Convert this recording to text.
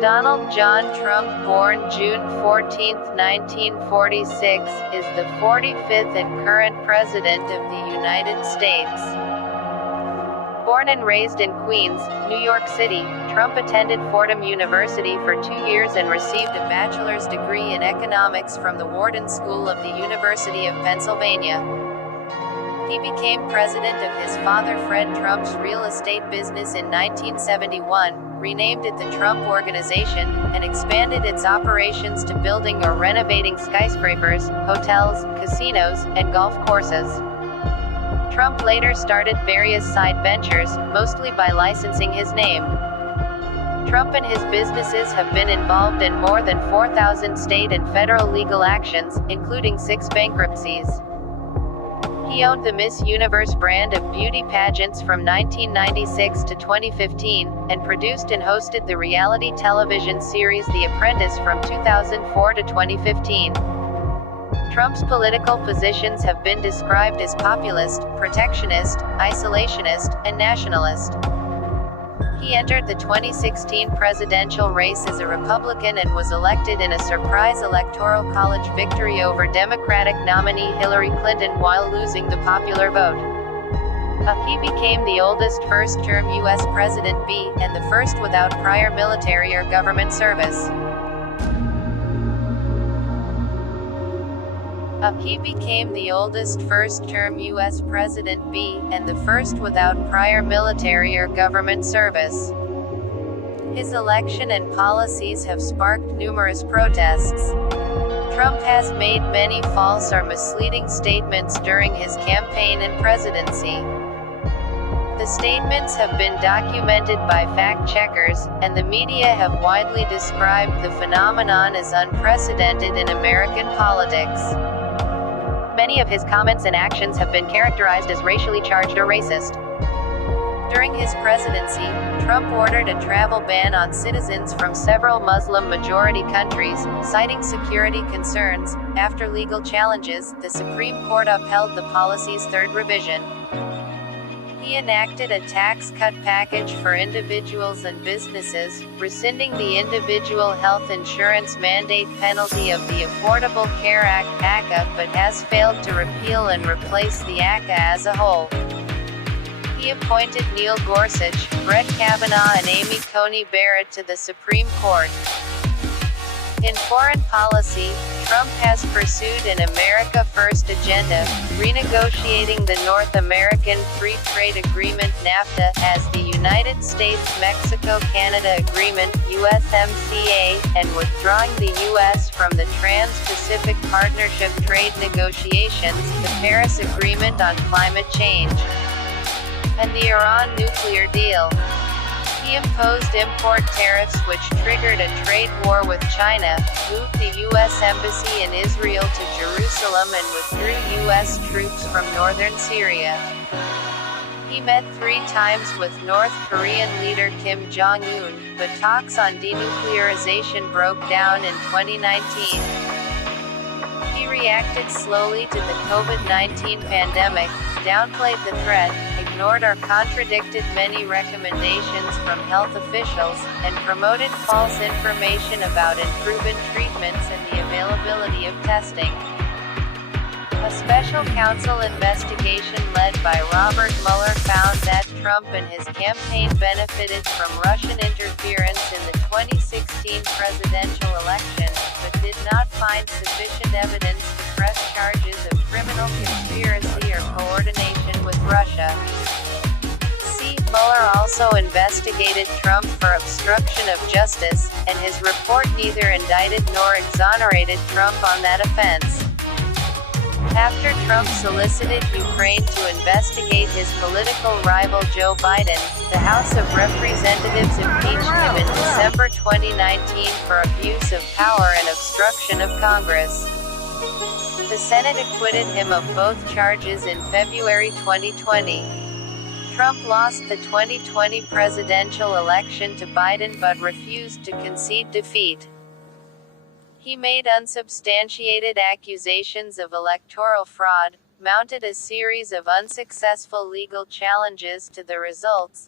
Donald John Trump, born June 14, 1946, is the 45th and current President of the United States. Born and raised in Queens, New York City, Trump attended Fordham University for 2 years and received a bachelor's degree in economics from the Wharton School of the University of Pennsylvania. He became president of his father Fred Trump's real estate business in 1971, renamed it the Trump Organization, and expanded its operations to building or renovating skyscrapers, hotels, casinos, and golf courses. Trump later started various side ventures, mostly by licensing his name. Trump and his businesses have been involved in more than 4,000 state and federal legal actions, including 6 bankruptcies. He owned the Miss Universe brand of beauty pageants from 1996 to 2015, and produced and hosted the reality television series The Apprentice from 2004 to 2015. Trump's political positions have been described as populist, protectionist, isolationist, and nationalist. He entered the 2016 presidential race as a Republican and was elected in a surprise electoral college victory over Democratic nominee Hillary Clinton while losing the popular vote. He became the oldest first-term U.S. President and the first without prior military or government service. He became the oldest first-term U.S. President and the first without prior military or government service. His election and policies have sparked numerous protests. Trump has made many false or misleading statements during his campaign and presidency. The statements have been documented by fact-checkers, and the media have widely described the phenomenon as unprecedented in American politics. Many of his comments and actions have been characterized as racially charged or racist. During his presidency, Trump ordered a travel ban on citizens from several Muslim-majority countries, citing security concerns. After legal challenges, the Supreme Court upheld the policy's third revision. He enacted a tax cut package for individuals and businesses, rescinding the individual health insurance mandate penalty of the Affordable Care Act (ACA), but has failed to repeal and replace the ACA as a whole. He appointed Neil Gorsuch, Brett Kavanaugh and Amy Coney Barrett to the Supreme Court. In foreign policy, Trump has pursued an America First agenda, renegotiating the North American Free Trade Agreement (NAFTA) as the United States-Mexico-Canada Agreement (USMCA), and withdrawing the U.S. from the Trans-Pacific Partnership trade negotiations, the Paris Agreement on Climate Change, and the Iran nuclear deal. He imposed import tariffs which triggered a trade war with China, moved the U.S. Embassy in Israel to Jerusalem and withdrew U.S. troops from northern Syria. He met 3 times with North Korean leader Kim Jong-un, but talks on denuclearization broke down in 2019. He reacted slowly to the COVID-19 pandemic, downplayed the threat, ignored or contradicted many recommendations from health officials, and promoted false information about unproven treatments and the availability of testing. A special counsel investigation led by Robert Mueller found that Trump and his campaign benefited from Russian interference in the 2016 presidential election, but did not find sufficient evidence to press charges of criminal conspiracy or coordination with Russia. Mueller also investigated Trump for obstruction of justice, and his report neither indicted nor exonerated Trump on that offense. After Trump solicited Ukraine to investigate his political rival Joe Biden, the House of Representatives impeached him in December 2019 for abuse of power and obstruction of Congress. The Senate acquitted him of both charges in February 2020. Trump lost the 2020 presidential election to Biden but refused to concede defeat. He made unsubstantiated accusations of electoral fraud, mounted a series of unsuccessful legal challenges to the results,